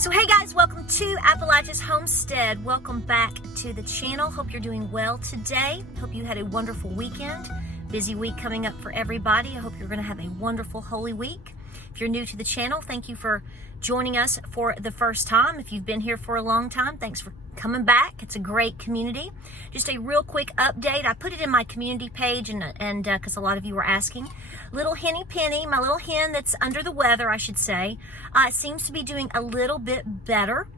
So hey guys, welcome to Appalachia's Homestead. Welcome back to the channel. Hope you're doing well today. Hope you had a wonderful weekend. Busy week coming up for everybody. I hope you're going to have a wonderful Holy Week. If you're new to the channel, thank you for joining us for the first time. If you've been here for a long time, thanks for coming back. It's a great community. Just a real quick update. I put it in my community page and because a lot of you were asking. Little Henny Penny, my little hen that's under the weather, I should say, seems to be doing a little bit better.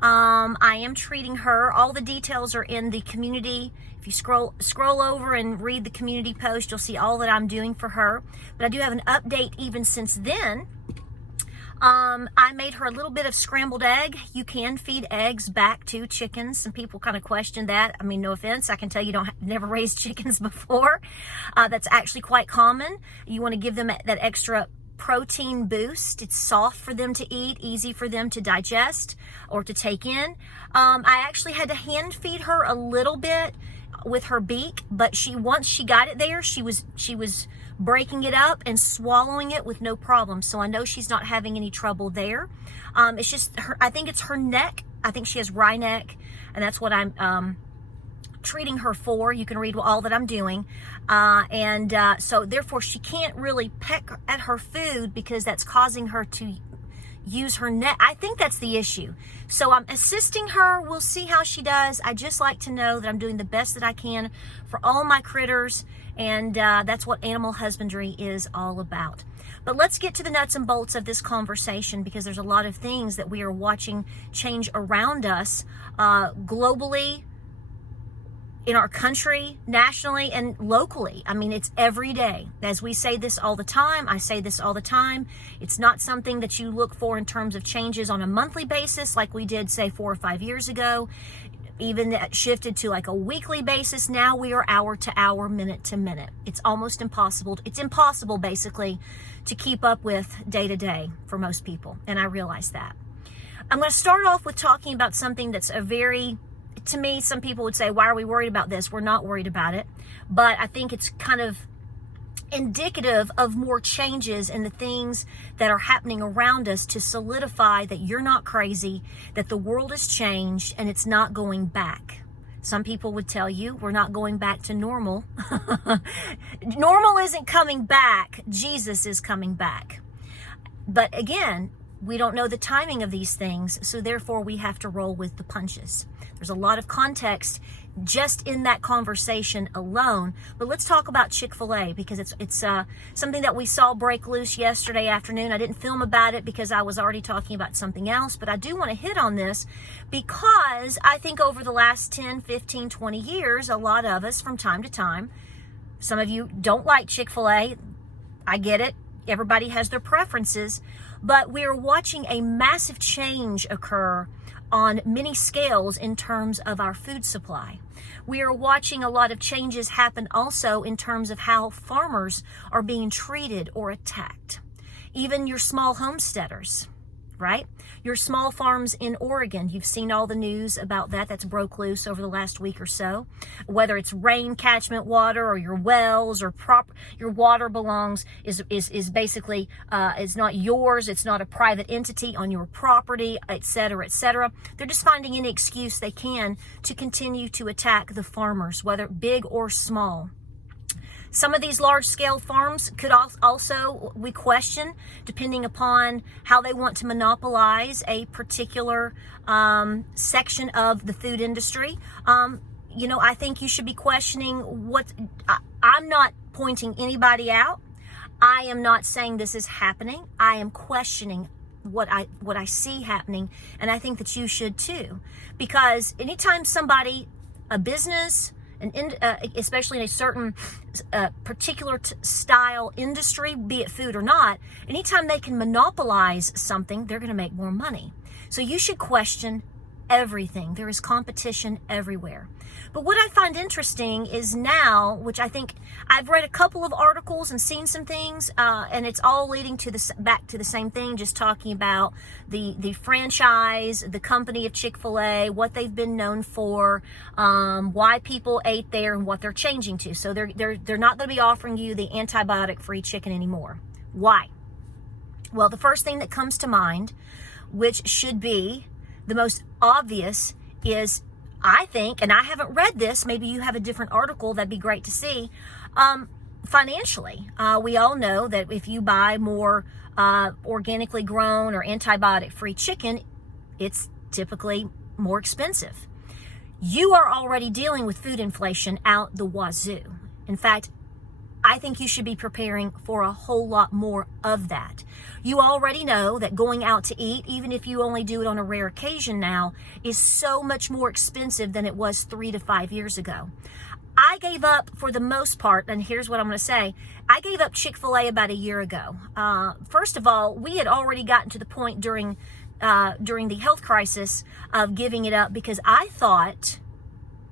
I am treating her. All the details are in the community. If you scroll over and read the community post, you'll see all that I'm doing for her. But I do have an update even since then. I made her a little bit of scrambled egg. You can feed eggs back to chickens. Some people kind of question that. I mean, no offense. I can tell you never raised chickens before. That's actually quite common. You want to give them that extra protein boost. It's soft for them to eat, easy for them to digest or to take in. I actually had to hand feed her a little bit with her beak, but once she got it there, she was breaking it up and swallowing it with no problem. So I know she's not having any trouble there. It's just her, I think it's her neck. I think she has wry neck, and that's what I'm treating her for. You can read all that I'm doing. So therefore she can't really peck at her food because that's causing her to use her neck. I think that's the issue. So I'm assisting her. We'll see how she does. I just like to know that I'm doing the best that I can for all my critters. And that's what animal husbandry is all about. But let's get to the nuts and bolts of this conversation, because there's a lot of things that we are watching change around us globally, in our country, nationally, and locally. I mean, it's every day. As we say this all the time, I say this all the time, it's not something that you look for in terms of changes on a monthly basis like we did, say, 4 or 5 years ago. Even that shifted to like a weekly basis. Now we are hour to hour, minute to minute. It's almost impossible. It's impossible, basically, to keep up with day to day for most people, and I realize that. I'm going to start off with talking about something that's to me, some people would say, why are we worried about this? We're not worried about it. But I think it's kind of indicative of more changes in the things that are happening around us to solidify that you're not crazy, that the world has changed and it's not going back. Some people would tell you we're not going back to normal. Normal isn't coming back. Jesus is coming back. But again, we don't know the timing of these things, so therefore we have to roll with the punches. There's a lot of context just in that conversation alone. But let's talk about Chick-fil-A, because it's something that we saw break loose yesterday afternoon. I didn't film about it because I was already talking about something else, but I do want to hit on this because I think over the last 10, 15, 20 years, a lot of us from time to time, some of you don't like Chick-fil-A. I get it. Everybody has their preferences, but we're watching a massive change occur on many scales in terms of our food supply. We are watching a lot of changes happen also in terms of how farmers are being treated or attacked. Even your small homesteaders, right? Your small farms in Oregon, you've seen all the news about that. That's broke loose over the last week or so. Whether it's rain catchment water or your wells or your water is basically is not yours. It's not a private entity on your property, et cetera, et cetera. They're just finding any excuse they can to continue to attack the farmers, whether big or small. Some of these large-scale farms could also, we question, depending upon how they want to monopolize a particular section of the food industry. I think you should be questioning I'm not pointing anybody out. I am not saying this is happening. I am questioning what I see happening, and I think that you should too. Because anytime somebody, a business, especially in a certain particular style industry, be it food or not, anytime they can monopolize something, they're going to make more money. So you should question everything. There is competition everywhere. But what I find interesting is now, which I think I've read a couple of articles and seen some things, and it's all leading to back to the same thing, just talking about the franchise, the company of Chick-fil-A, what they've been known for, why people ate there, and what they're changing to. So they're not going to be offering you the antibiotic-free chicken anymore. Why? Well, the first thing that comes to mind which should be the most obvious, is, I think, and I haven't read this, maybe you have a different article, that'd be great to see, financially. We all know that if you buy more organically grown or antibiotic-free chicken, it's typically more expensive. You are already dealing with food inflation out the wazoo. In fact, I think you should be preparing for a whole lot more of that. You already know that going out to eat, even if you only do it on a rare occasion now, is so much more expensive than it was 3 to 5 years ago. I gave up, for the most part, and here's what I'm going to say, I gave up Chick-fil-A about a year ago. First of all, we had already gotten to the point during the health crisis of giving it up because I thought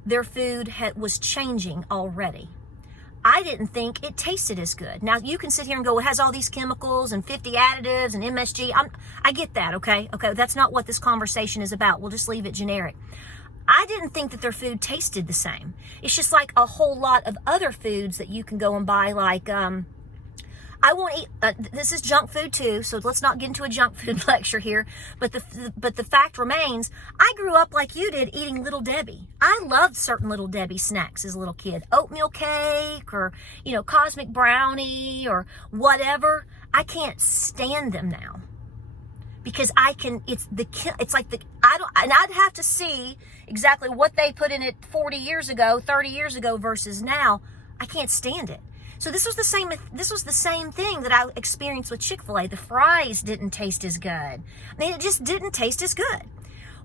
their food was changing already. I didn't think it tasted as good. Now, you can sit here and go, it has all these chemicals and 50 additives and MSG. I get that, okay? Okay, that's not what this conversation is about. We'll just leave it generic. I didn't think that their food tasted the same. It's just like a whole lot of other foods that you can go and buy, like, I won't eat, this is junk food too, so let's not get into a junk food lecture here, but the fact remains, I grew up like you did eating Little Debbie. I loved certain Little Debbie snacks as a little kid. Oatmeal cake or, Cosmic Brownie or whatever. I can't stand them now because I'd have to see exactly what they put in it 40 years ago, 30 years ago versus now. I can't stand it. So this was the same thing that I experienced with Chick-fil-A. The fries didn't taste as good. I mean, it just didn't taste as good.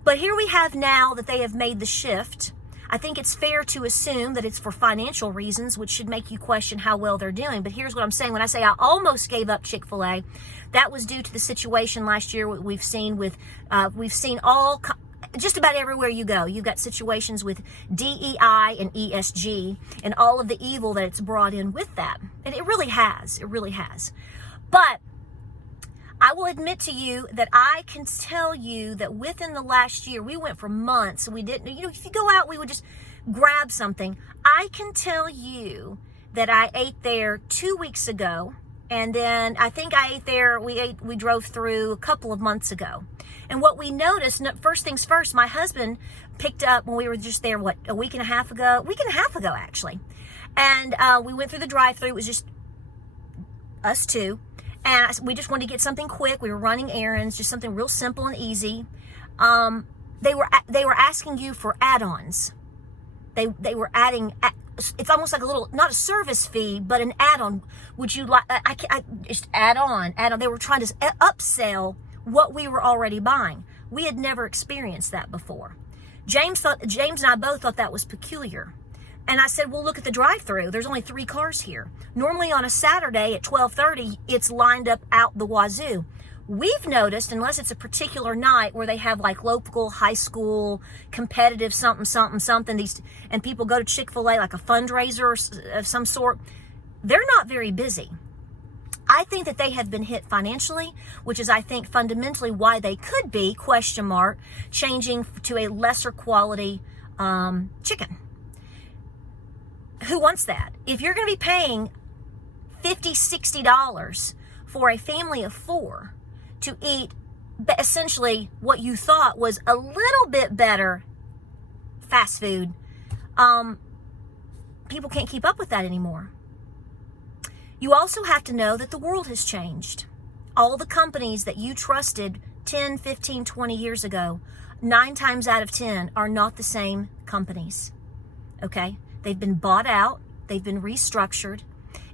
But here we have now that they have made the shift. I think it's fair to assume that it's for financial reasons, which should make you question how well they're doing. But here's what I'm saying. When I say I almost gave up Chick-fil-A, that was due to the situation last year we've seen just about everywhere you go. You've got situations with DEI and ESG and all of the evil that it's brought in with that. And it really has. It really has. But I will admit to you that I can tell you that within the last year, we went for months. We didn't, if you go out, we would just grab something. I can tell you that I ate there 2 weeks ago. And then I think I ate there, we drove through a couple of months ago. And what we noticed, first things first, my husband picked up when we were just there, a week and a half ago actually. And we went through the drive-thru. It was just us two. And we just wanted to get something quick. We were running errands, just something real simple and easy. They were asking you for add-ons. They were adding, it's almost like a little, not a service fee, but an add-on. Would you like, I just add on. They were trying to upsell what we were already buying. We had never experienced that before. James and I both thought that was peculiar. And I said, well, look at the drive-thru. There's only 3 cars here. Normally on a Saturday at 12:30, it's lined up out the wazoo. We've noticed, unless it's a particular night where they have like local high school competitive something, and people go to Chick-fil-A like a fundraiser of some sort, they're not very busy. I think that they have been hit financially, which is, I think, fundamentally why they could be, changing to a lesser quality chicken. Who wants that? If you're going to be paying $50, $60 for a family of 4 to eat essentially what you thought was a little bit better fast food, people can't keep up with that anymore. You also have to know that the world has changed. All the companies that you trusted 10, 15, 20 years ago, 9 times out of 10 are not the same companies. Okay? They've been bought out, they've been restructured,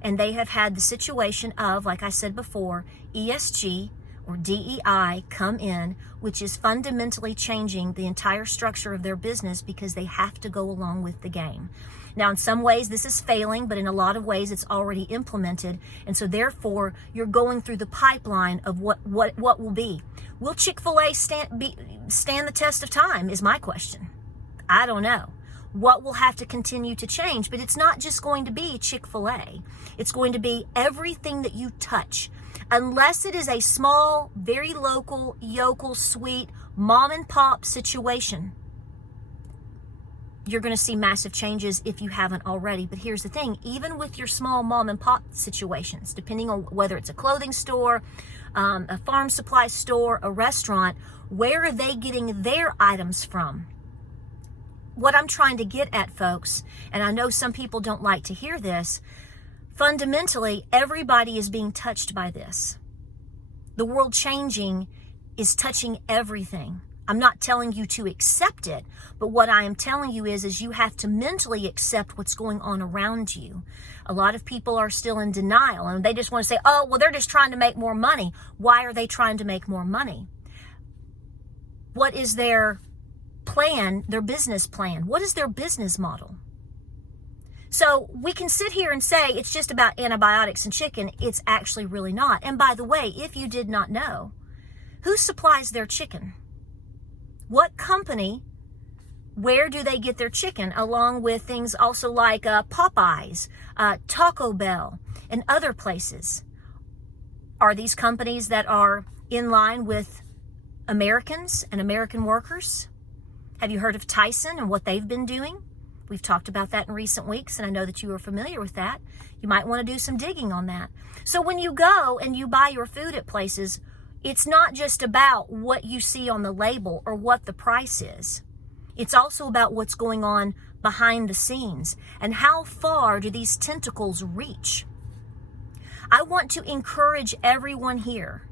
and they have had the situation of, like I said before, ESG or DEI come in, which is fundamentally changing the entire structure of their business because they have to go along with the game. Now, in some ways, this is failing, but in a lot of ways, it's already implemented. And so, therefore, you're going through the pipeline of what will be. Will Chick-fil-A stand the test of time is my question. I don't know. What will have to continue to change, but it's not just going to be Chick-fil-A. It's going to be everything that you touch. Unless it is a small, very local, sweet, mom and pop situation, you're going to see massive changes if you haven't already. But here's the thing, even with your small mom and pop situations, depending on whether it's a clothing store, a farm supply store, a restaurant, where are they getting their items from? What I'm trying to get at, folks, and I know some people don't like to hear this, fundamentally, everybody is being touched by this. The world changing is touching everything. I'm not telling you to accept it, but what I am telling you is you have to mentally accept what's going on around you. A lot of people are still in denial, and they just want to say, oh, well, they're just trying to make more money. Why are they trying to make more money? What is their plan, their business plan? What is their business model? So we can sit here and say it's just about antibiotics and chicken. It's actually really not. And by the way, if you did not know, who supplies their chicken? What company, where do they get their chicken? Along with things also like Popeyes, Taco Bell, and other places. Are these companies that are in line with Americans and American workers? Have you heard of Tyson and what they've been doing? We've talked about that in recent weeks, and I know that you are familiar with that. You might want to do some digging on that. So when you go and you buy your food at places, it's not just about what you see on the label or what the price is. It's also about what's going on behind the scenes and how far do these tentacles reach. I want to encourage everyone here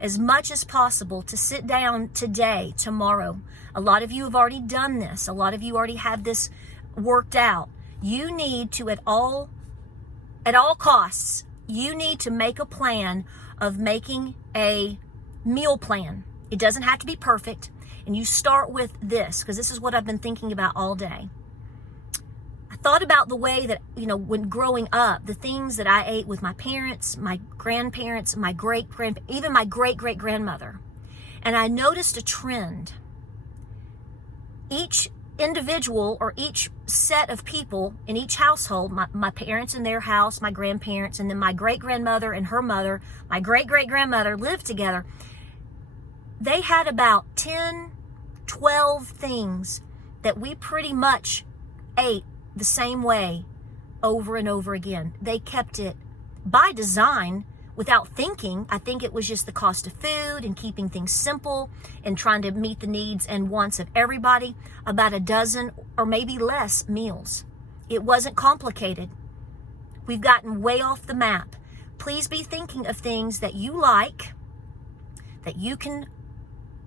as much as possible to sit down today, tomorrow. A lot of you have already done this. A lot of you already have this worked out. You need to, at all costs, you need to make a plan of making a meal plan. It doesn't have to be perfect. And you start with this, because this is what I've been thinking about all day. I thought about the way that, when growing up, the things that I ate with my parents, my grandparents, my even my great-great-grandmother. And I noticed a trend. Each individual or each set of people in each household, my parents in their house, my grandparents, and then my great-grandmother and her mother, my great-great-grandmother lived together. They had about 10, 12 things that we pretty much ate the same way over and over again. They kept it by design without thinking. I think it was just the cost of food and keeping things simple and trying to meet the needs and wants of everybody. About a dozen or maybe less meals. It wasn't complicated. We've gotten way off the map. Please be thinking of things that you like, that you can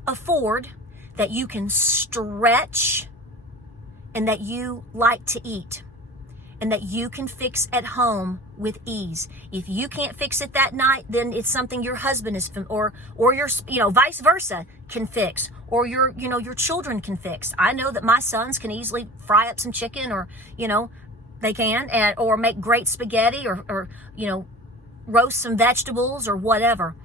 afford, that you can stretch, and that you like to eat, and that you can fix at home with ease. If you can't fix it that night, then it's something your husband is, or your, vice versa can fix, or your children can fix. I know that my sons can easily fry up some chicken, or, they can, or make great spaghetti, or roast some vegetables or whatever.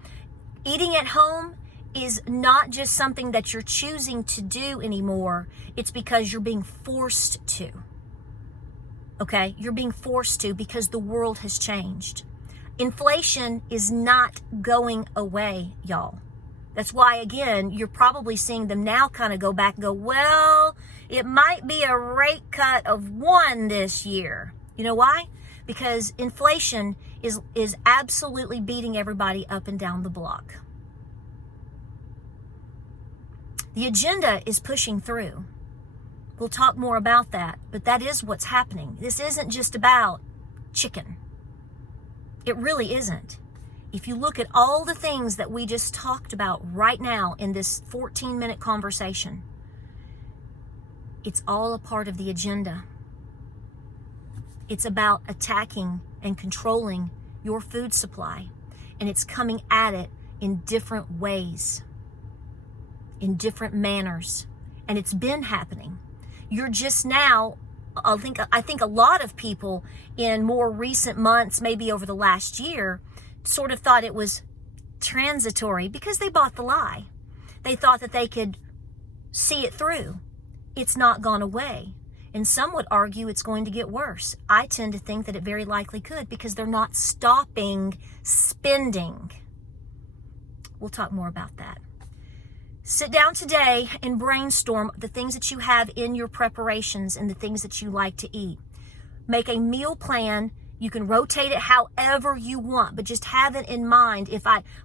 Eating at home is not just something that you're choosing to do anymore. It's because you're being forced to. Okay? You're being forced to because the world has changed. Inflation is not going away, y'all. That's why, again, you're probably seeing them now kind of go back and go, well, it might be a rate cut of 1 this year. You know why? Because inflation is absolutely beating everybody up and down the block. The agenda is pushing through. We'll talk more about that, but that is what's happening. This isn't just about chicken. It really isn't. If you look at all the things that we just talked about right now in this 14-minute conversation, it's all a part of the agenda. It's about attacking and controlling your food supply, and it's coming at it in different ways, in different manners, and it's been happening. You're just now, I think a lot of people in more recent months, maybe over the last year, sort of thought it was transitory because they bought the lie. They thought that they could see it through. It's not gone away. And some would argue it's going to get worse. I tend to think that it very likely could because they're not stopping spending. We'll talk more about that. Sit down today and brainstorm the things that you have in your preparations and the things that you like to eat. Make a meal plan. You can rotate it however you want, but just have it in mind.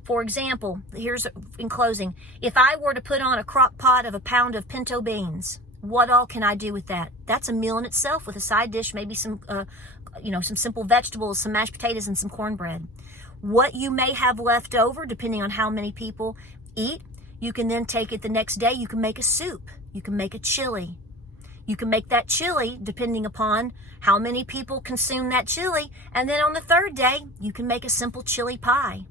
For example, here's in closing, if I were to put on a crock pot of a pound of pinto beans, what all can I do with that? That's a meal in itself with a side dish, maybe some simple vegetables, some mashed potatoes, and some cornbread. What you may have left over, depending on how many people eat, you can then take it the next day. You can make a soup. You can make a chili. You can make that chili depending upon how many people consume that chili. And then on the third day, you can make a simple chili pie.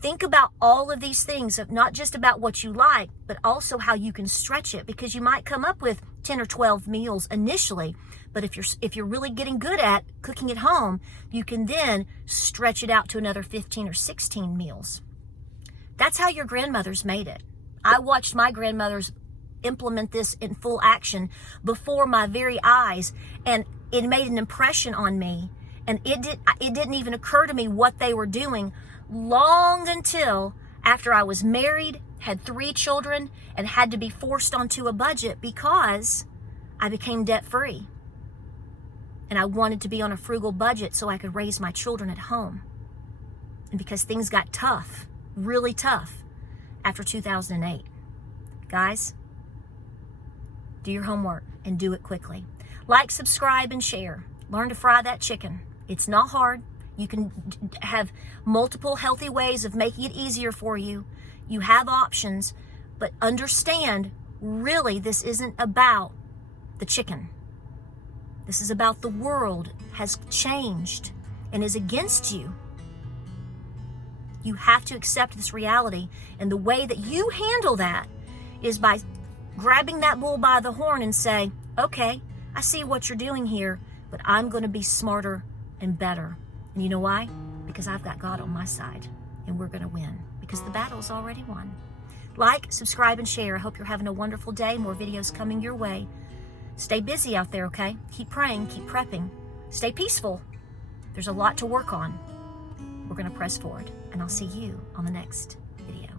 Think about all of these things, not just about what you like, but also how you can stretch it, because you might come up with 10 or 12 meals initially. But if you're really getting good at cooking at home, you can then stretch it out to another 15 or 16 meals. That's how your grandmothers made it. I watched my grandmothers implement this in full action before my very eyes, and it made an impression on me. And it didn't even occur to me what they were doing long until after I was married, had 3 children, and had to be forced onto a budget because I became debt-free. And I wanted to be on a frugal budget so I could raise my children at home. And because things got tough, really tough, after 2008. Guys, do your homework and do it quickly. Like, subscribe, and share. Learn to fry that chicken. It's not hard. You can have multiple healthy ways of making it easier for you. You have options, but understand, really, this isn't about the chicken. This is about the world has changed and is against you. You have to accept this reality, and the way that you handle that is by grabbing that bull by the horn and say, okay, I see what you're doing here, but I'm going to be smarter and better. And you know why? Because I've got God on my side, and we're going to win, because the battle's already won. Like, subscribe, and share. I hope you're having a wonderful day. More videos coming your way. Stay busy out there, okay? Keep praying, keep prepping. Stay peaceful. There's a lot to work on. We're going to press forward, and I'll see you on the next video.